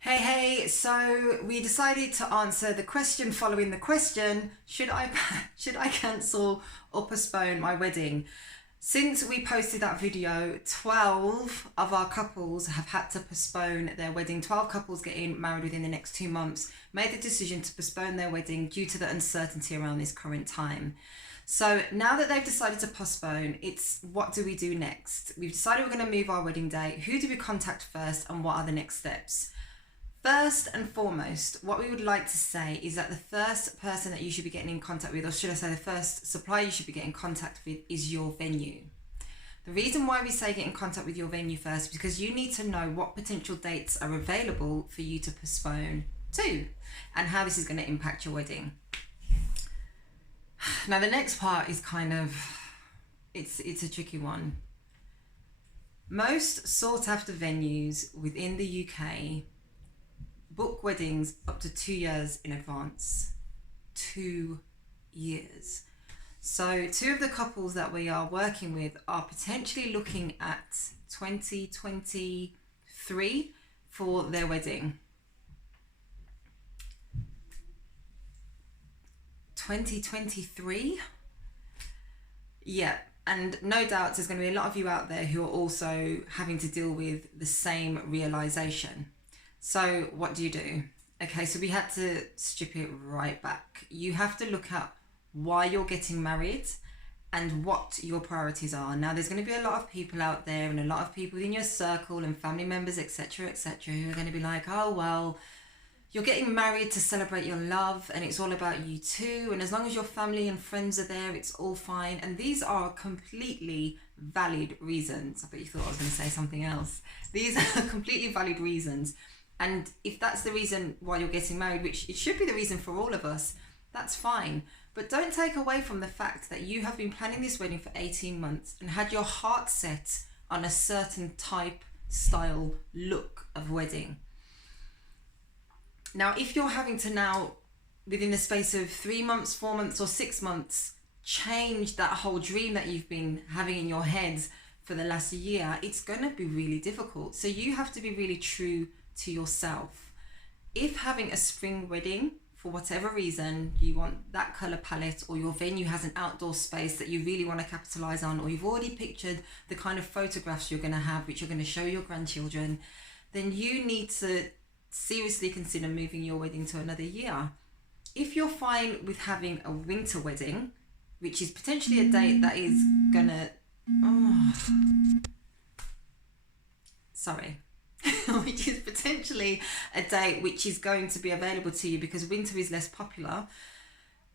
Hey, so we decided to answer the question following the question, should I should I cancel or postpone my wedding? Since we posted that video, 12 of our couples have had to postpone their wedding. 12 couples getting married within the next 2 months made the decision to postpone their wedding due to the uncertainty around this current time. So now that they've decided to postpone, it's what do we do next? We've decided we're going to move our wedding date. Who do we contact first and what are the next steps? First and foremost, what we would like to say is that the first person that you should be getting in contact with, or should I say the first supplier you should be getting in contact with, is your venue. The reason why we say get in contact with your venue first is because you need to know what potential dates are available for you to postpone to and how this is going to impact your wedding. Now, the next part is it's a tricky one. Most sought after venues within the UK book weddings up to 2 years in advance. 2 years. So two of the couples that we are working with are potentially looking at 2023 for their wedding. 2023? Yeah, and no doubt there's going to be a lot of you out there who are also having to deal with the same realization. So what do you do? Okay, so we had to strip it right back. You have to look at why you're getting married and what your priorities are. Now, there's going to be a lot of people out there and a lot of people in your circle and family members, etc., who are going to be like, oh, well, you're getting married to celebrate your love and it's all about you too. And as long as your family and friends are there, it's all fine. And these are completely valid reasons. I bet you thought I was going to say something else. These are completely valid reasons. And if that's the reason why you're getting married, which it should be the reason for all of us, that's fine. But don't take away from the fact that you have been planning this wedding for 18 months and had your heart set on a certain type, style, look of wedding. Now, if you're having to now, within the space of 3 months, 4 months, or 6 months, change that whole dream that you've been having in your head for the last year, it's going to be really difficult. So you have to be really true to yourself. If having a spring wedding, for whatever reason, you want that colour palette, or your venue has an outdoor space that you really want to capitalise on, or you've already pictured the kind of photographs you're going to have, which you're going to show your grandchildren, then you need to seriously consider moving your wedding to another year. If you're fine with having a winter wedding, which is potentially a date that is going to... which is potentially a date which is going to be available to you because winter is less popular,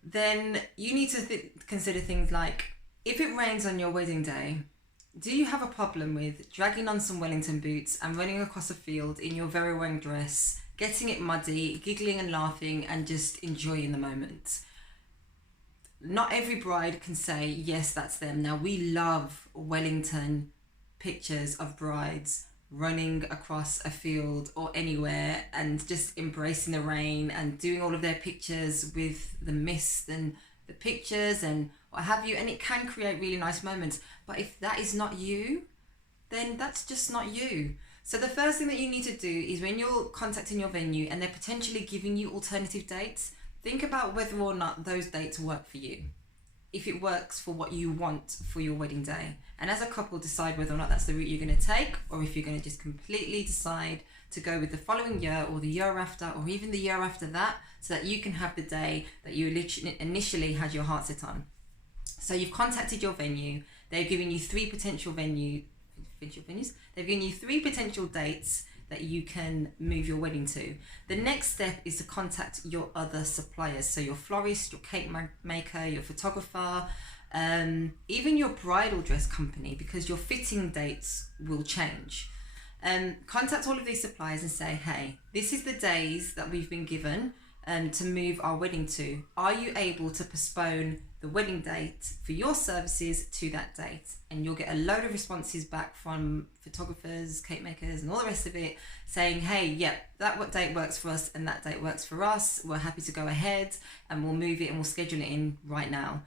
then you need to consider things like, if it rains on your wedding day, do you have a problem with dragging on some Wellington boots and running across a field in your very wedding dress, getting it muddy, giggling and laughing and just enjoying the moment? Not every bride can say, yes, that's them. Now, we love Wellington pictures of brides running across a field or anywhere and just embracing the rain and doing all of their pictures with the mist and the pictures and what have you, and it can create really nice moments. But if that is not you, then that's just not you. So the first thing that you need to do is, when you're contacting your venue and they're potentially giving you alternative dates, think about whether or not those dates work for you, if it works for what you want for your wedding day. And as a couple, decide whether or not that's the route you're going to take, or if you're going to just completely decide to go with the following year or the year after or even the year after that, so that you can have the day that you initially had your heart set on. So you've contacted your venue. They've given you three potential venues. They've given you three potential dates that you can move your wedding to. The next step is to contact your other suppliers. So your florist, your cake maker, your photographer, even your bridal dress company, because your fitting dates will change. Contact all of these suppliers and say, hey, this is the days that we've been given to move our wedding to. Are you able to postpone the wedding date for your services to that date? And you'll get a load of responses back from photographers, cake makers and all the rest of it saying, hey, yep, that date works for us and that date works for us. We're happy to go ahead and we'll move it and we'll schedule it in right now.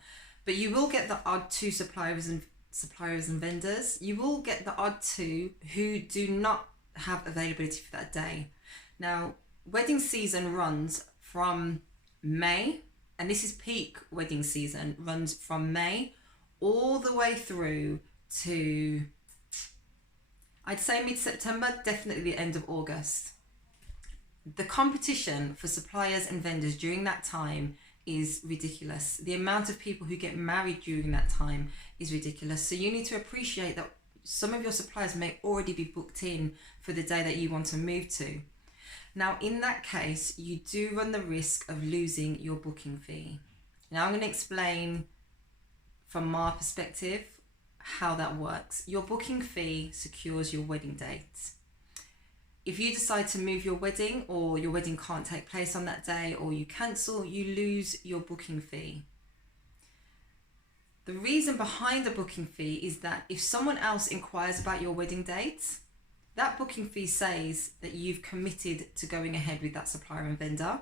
But you will get the odd two suppliers and vendors. You will get the odd two who do not have availability for that day. Now, wedding season runs from May, and this is peak wedding season, runs from May all the way through to, I'd say mid-September, definitely the end of August. The competition for suppliers and vendors during that time is ridiculous. The amount of people who get married during that time is ridiculous. So you need to appreciate that some of your suppliers may already be booked in for the day that you want to move to. Now, in that case, you do run the risk of losing your booking fee. Now, I'm going to explain from my perspective how that works. Your booking fee secures your wedding date. If you decide to move your wedding, or your wedding can't take place on that day, or you cancel, you lose your booking fee. The reason behind the booking fee is that if someone else inquires about your wedding date, that booking fee says that you've committed to going ahead with that supplier and vendor,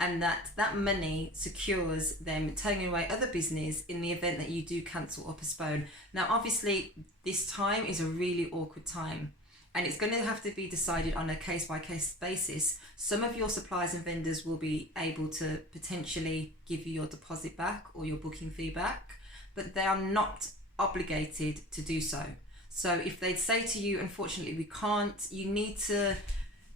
and that money secures them turning away other business in the event that you do cancel or postpone. Now, obviously, this time is a really awkward time, and it's going to have to be decided on a case-by-case basis. Some of your suppliers and vendors will be able to potentially give you your deposit back or your booking fee back, but they are not obligated to do so. So if they say to you, unfortunately, we can't, you need to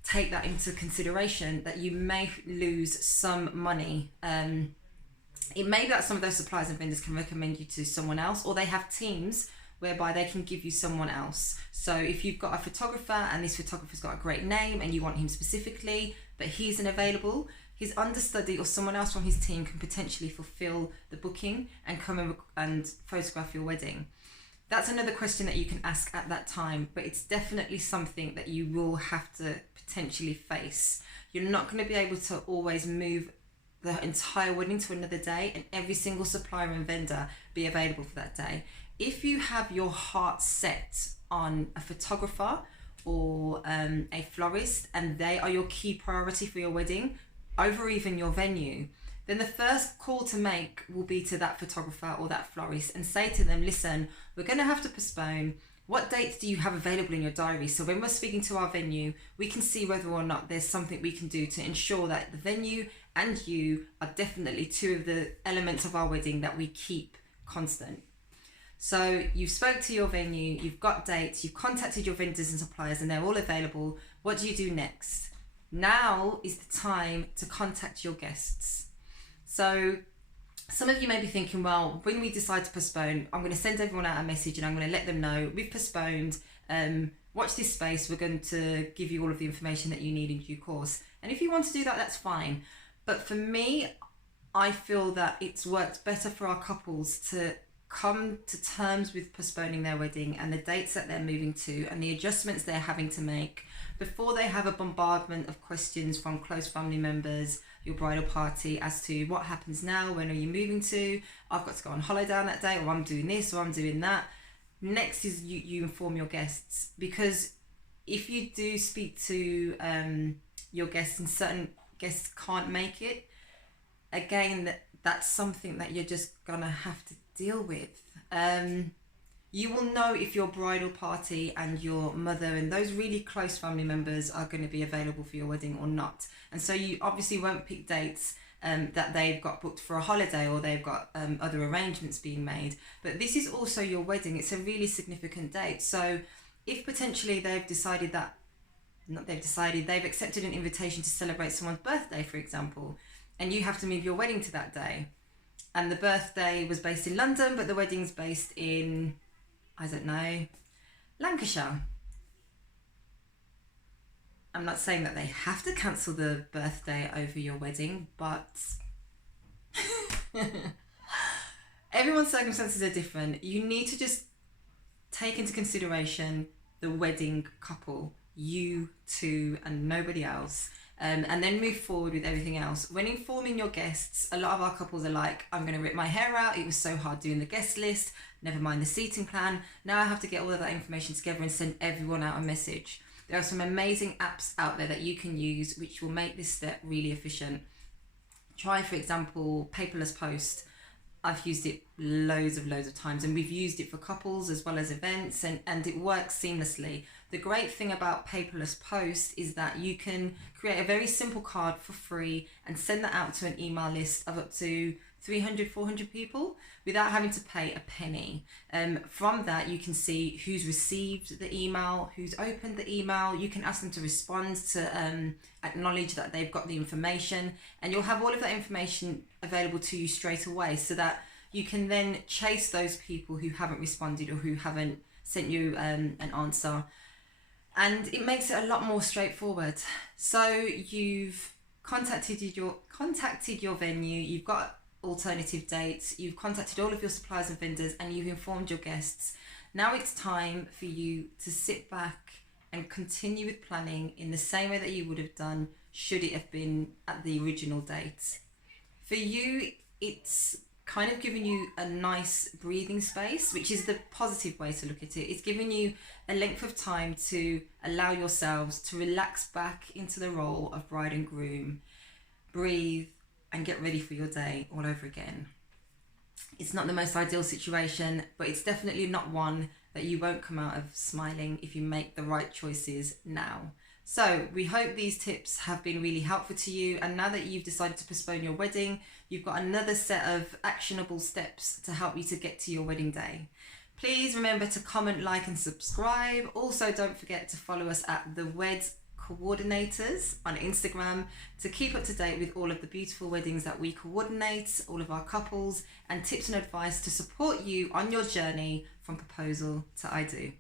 take that into consideration, that you may lose some money. It may be that some of those suppliers and vendors can recommend you to someone else, or they have teams whereby they can give you someone else. So if you've got a photographer and this photographer's got a great name and you want him specifically, but he's unavailable, his understudy or someone else from his team can potentially fulfill the booking and come and photograph your wedding. That's another question that you can ask at that time, but it's definitely something that you will have to potentially face. You're not going to be able to always move the entire wedding to another day and every single supplier and vendor be available for that day. If you have your heart set on a photographer or a florist, and they are your key priority for your wedding over even your venue, then the first call to make will be to that photographer or that florist and say to them, listen, we're going to have to postpone. What dates do you have available in your diary? So when we're speaking to our venue, we can see whether or not there's something we can do to ensure that the venue and you are definitely two of the elements of our wedding that we keep constant. So you've spoke to your venue, you've got dates, you've contacted your vendors and suppliers, and they're all available. What do you do next? Now is the time to contact your guests. So some of you may be thinking, well, when we decide to postpone, I'm going to send everyone out a message and I'm going to let them know we've postponed. Watch this space. We're going to give you all of the information that you need in due course. And if you want to do that, that's fine. But for me, I feel that it's worked better for our couples to come to terms with postponing their wedding and the dates that they're moving to and the adjustments they're having to make before they have a bombardment of questions from close family members, your bridal party, as to what happens now, when are you moving to, I've got to go on holiday on that day, or I'm doing this, or I'm doing that. Next is you inform your guests, because if you do speak to your guests and certain guests can't make it, again, that's something that you're just gonna have to deal with. You will know if your bridal party and your mother and those really close family members are going to be available for your wedding or not. And so you obviously won't pick dates that they've got booked for a holiday or they've got other arrangements being made. But this is also your wedding. It's a really significant date. So if potentially they've accepted an invitation to celebrate someone's birthday, for example, and you have to move your wedding to that day, and the birthday was based in London, but the wedding's based in, I don't know, Lancashire. I'm not saying that they have to cancel the birthday over your wedding, but everyone's circumstances are different. You need to just take into consideration the wedding couple, you two and nobody else. And then move forward with everything else. When informing your guests, a lot of our couples are like, I'm going to rip my hair out. It was so hard doing the guest list. Never mind the seating plan. Now I have to get all of that information together and send everyone out a message. There are some amazing apps out there that you can use which will make this step really efficient. Try, for example, Paperless Post. I've used it loads of times, and we've used it for couples as well as events, and it works seamlessly. The great thing about paperless post is that you can create a very simple card for free and send that out to an email list of up to 300, 400 people without having to pay a penny. From that, you can see who's received the email, who's opened the email. You can ask them to respond to acknowledge that they've got the information, and you'll have all of that information available to you straight away, so that you can then chase those people who haven't responded or who haven't sent you an answer. And it makes it a lot more straightforward. So you've contacted your venue, you've got alternative dates, you've contacted all of your suppliers and vendors, and you've informed your guests. Now it's time for you to sit back and continue with planning in the same way that you would have done should it have been at the original date. For you, it's kind of giving you a nice breathing space, which is the positive way to look at it. It's giving you a length of time to allow yourselves to relax back into the role of bride and groom, breathe, and get ready for your day all over again. It's not the most ideal situation, but it's definitely not one that you won't come out of smiling if you make the right choices now. So we hope these tips have been really helpful to you, and now that you've decided to postpone your wedding, you've got another set of actionable steps to help you to get to your wedding day. Please remember to comment, like and subscribe. Also, don't forget to follow us at The Wed Coordinators on Instagram to keep up to date with all of the beautiful weddings that we coordinate, all of our couples, and tips and advice to support you on your journey from proposal to I do.